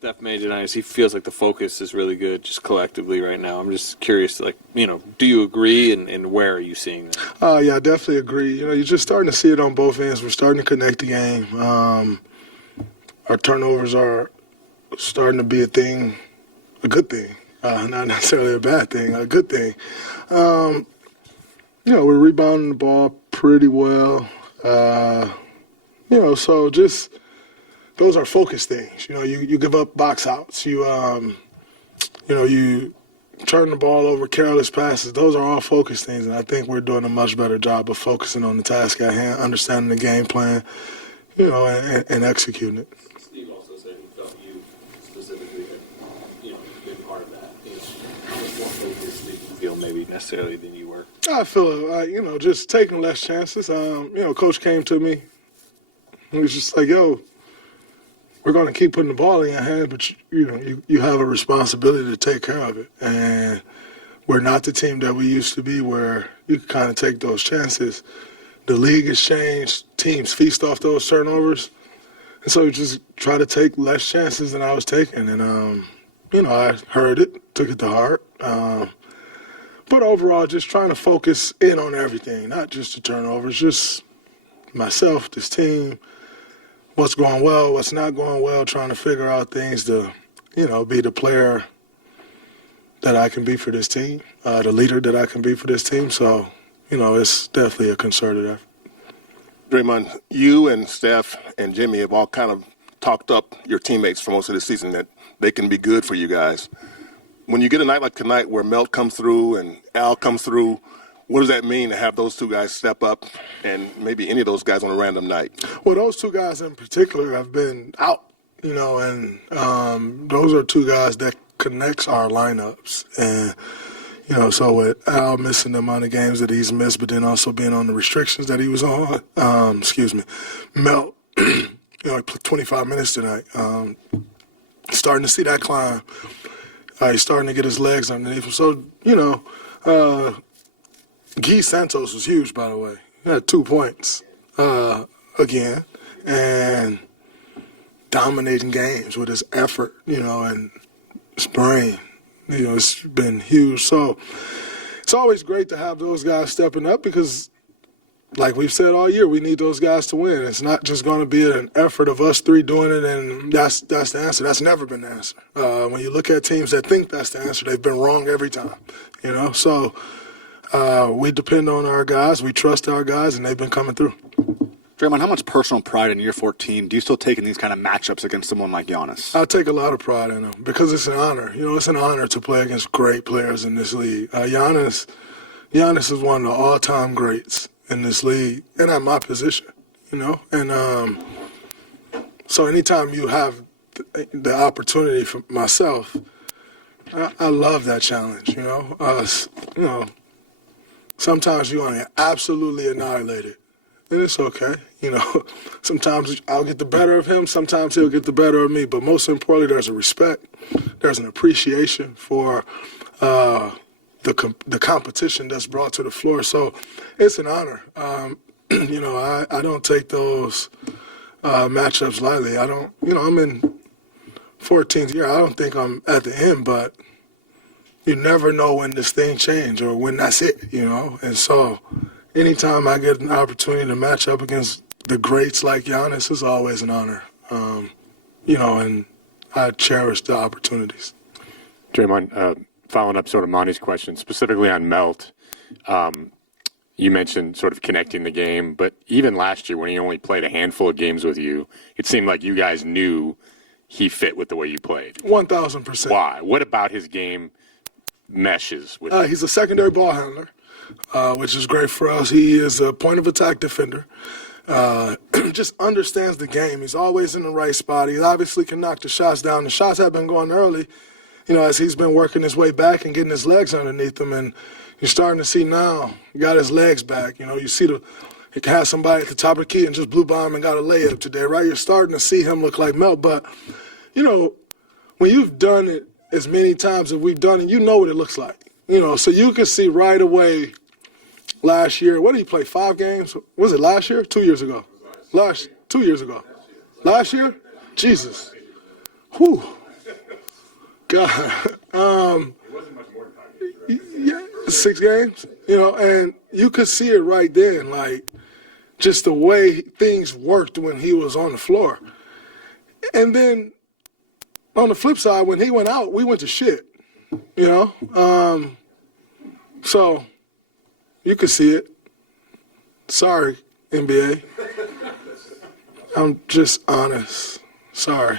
Steph made tonight, he feels like the focus is really good just collectively right now. I'm just curious, do you agree, and where are you seeing that? Yeah, I definitely agree. You're just starting to see it on both ends. We're starting to connect the game. Our turnovers are starting to be a thing, a good thing, not necessarily a bad thing, a good thing. We're rebounding the ball pretty well. So just those are focus things. You give up box outs. You turn the ball over, careless passes. Those are all focus things, and I think we're doing a much better job of focusing on the task at hand, understanding the game plan, and executing it. Steve also said he felt you specifically had, been part of that. How much more focused did you feel maybe necessarily than you were? I feel, just taking less chances. Coach came to me. He was just like, yo, we're going to keep putting the ball in your hand, but, you have a responsibility to take care of it. And we're not the team that we used to be where you can kind of take those chances. The league has changed. Teams feast off those turnovers. And so you just try to take less chances than I was taking. And, I heard it, took it to heart. But overall, just trying to focus in on everything, not just the turnovers, just myself, this team, what's going well, what's not going well, trying to figure out things to, be the player that I can be for this team, the leader that I can be for this team. So, it's definitely a concerted effort. Draymond, you and Steph and Jimmy have all kind of talked up your teammates for most of the season that they can be good for you guys. When you get a night like tonight where Melt comes through and Al comes through, what does that mean to have those two guys step up and maybe any of those guys on a random night? Well, those two guys in particular have been out, and those are two guys that connects our lineups. And, so with Al missing the amount of games that he's missed, but then also being on the restrictions that he was on, Melt, he played 25 minutes tonight. Starting to see that climb. He's starting to get his legs underneath him. So, Guy Santos was huge, by the way. He had 2 points again, and dominating games with his effort, and his brain. It's been huge. So it's always great to have those guys stepping up because, like we've said all year, we need those guys to win. It's not just going to be an effort of us three doing it, and that's the answer. That's never been the answer. When you look at teams that think that's the answer, they've been wrong every time. So we depend on our guys, we trust our guys, and they've been coming through. Draymond, how much personal pride in year 14 do you still take in these kind of matchups against someone like Giannis? I take a lot of pride in them because it's an honor. It's an honor to play against great players in this league. Giannis is one of the all-time greats in this league and at my position, And so anytime you have the opportunity for myself, I love that challenge, Sometimes you want to get absolutely annihilated, and it's okay. Sometimes I'll get the better of him, sometimes he'll get the better of me, but most importantly, there's a respect, there's an appreciation for the competition that's brought to the floor. So it's an honor. I don't take those matchups lightly. I don't, I'm in 14th year. I don't think I'm at the end, but you never know when this thing changes or when that's it, And so anytime I get an opportunity to match up against the greats like Giannis, it's always an honor, and I cherish the opportunities. Draymond, following up sort of Monty's question, specifically on Melt, you mentioned sort of connecting the game, but even last year when he only played a handful of games with you, it seemed like you guys knew he fit with the way you played. 1,000%. Why? What about his game meshes with He's a secondary ball handler, which is great for us. He is a point-of-attack defender. Just understands the game. He's always in the right spot. He obviously can knock the shots down. The shots have been going early, as he's been working his way back and getting his legs underneath him. And you're starting to see now he got his legs back. You see he can have somebody at the top of the key and just blew by him and got a layup today, right? You're starting to see him look like Melt. But, when you've done it as many times as we've done it, you know what it looks like. So you can see right away last year. What did he play, 5 games? Was it last year? 2 years ago? 2 years ago. Last year? Jesus. Whew. God. Yeah, 6 games, and you could see it right then, like just the way things worked when he was on the floor. And then on the flip side, when he went out, we went to shit, So you could see it. Sorry, NBA. I'm just honest. Sorry.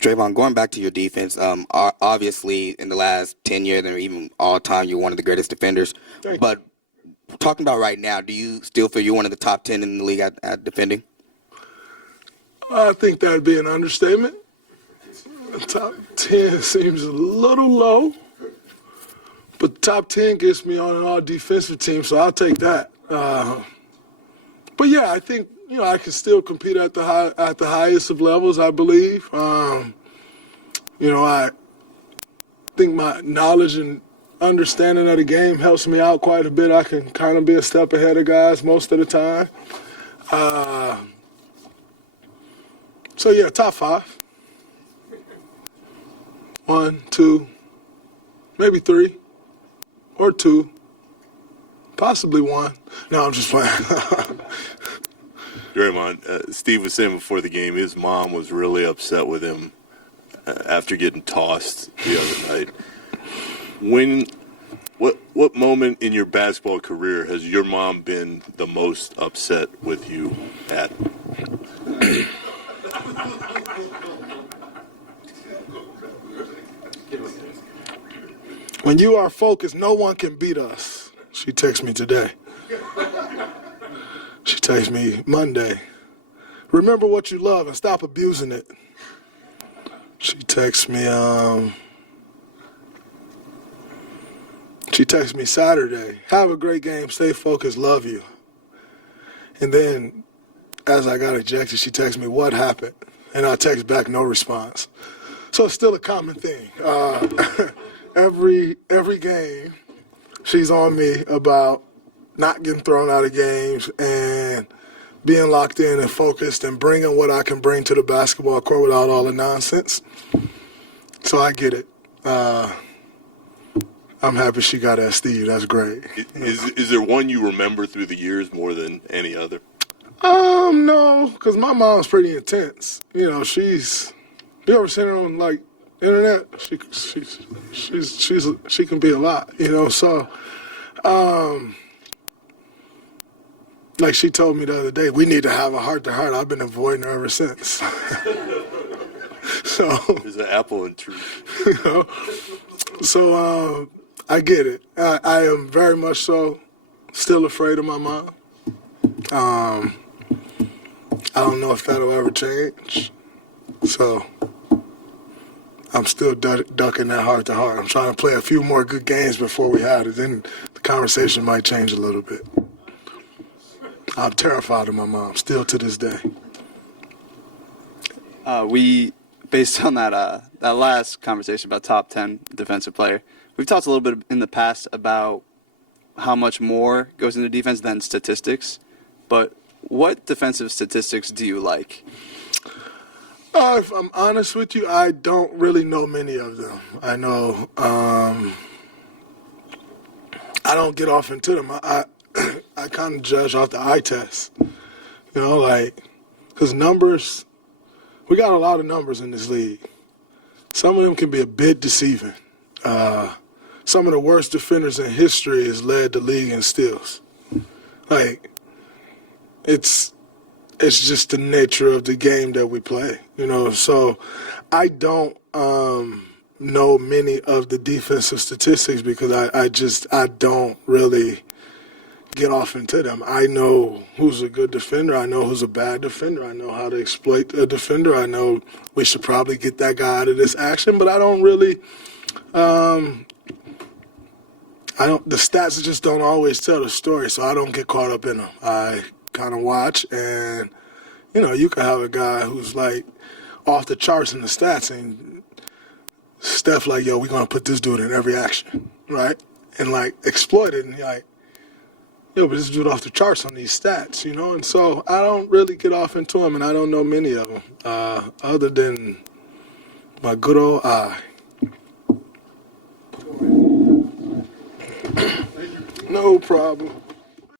Draymond, going back to your defense, obviously in the last 10 years or even all time, you're one of the greatest defenders. Thank you. But talking about right now, do you still feel you're one of the top 10 in the league at defending? I think that'd be an understatement. Top 10 seems a little low, but top 10 gets me on an all-defensive team, so I'll take that. But yeah, I think I can still compete at the highest of levels, I believe. I think my knowledge and understanding of the game helps me out quite a bit. I can kind of be a step ahead of guys most of the time. So yeah, top 5. 1, 2, maybe 3, or 2, possibly 1. No, I'm just playing. Draymond, Steve was saying before the game his mom was really upset with him after getting tossed the other night. What moment in your basketball career has your mom been the most upset with you at? When you are focused, no one can beat us. She texted me today. She texted me Monday. Remember what you love and stop abusing it. She texted me Saturday. Have a great game. Stay focused. Love you. And then as I got ejected, she texted me, what happened? And I text back, no response. So it's still a common thing. Every game, she's on me about not getting thrown out of games and being locked in and focused and bringing what I can bring to the basketball court without all the nonsense. So I get it. I'm happy she got at Steve. That's great. Is there one you remember through the years more than any other? No, because my mom's pretty intense. You ever seen her on like internet? She can be a lot. So. Like she told me the other day, we need to have a heart-to-heart. I've been avoiding her ever since. So There's an apple and tree. So I get it. I am very much so still afraid of my mom. I don't know if that'll ever change. So I'm still ducking that heart-to-heart. I'm trying to play a few more good games before we have it. Then the conversation might change a little bit. I'm terrified of my mom, still to this day. Based on that last conversation about top 10 defensive player, we've talked a little bit in the past about how much more goes into defense than statistics. But what defensive statistics do you like? If I'm honest with you, I don't really know many of them. I know I don't get off into them. I kind of judge off the eye test, because numbers, we got a lot of numbers in this league. Some of them can be a bit deceiving. Some of the worst defenders in history has led the league in steals. It's just the nature of the game that we play, So I don't know many of the defensive statistics because I don't really get off into them. I know who's a good defender. I know who's a bad defender. I know how to exploit a defender. I know we should probably get that guy out of this action, but I don't really, the stats just don't always tell the story, so I don't get caught up in them. I kind of watch, and, you can have a guy who's like off the charts in the stats, and Steph like, yo, we're going to put this dude in every action, right? And like exploit it, and you're like, yo, but this dude off the charts on these stats, And so I don't really get off into them, and I don't know many of them, other than my good old eye. No problem.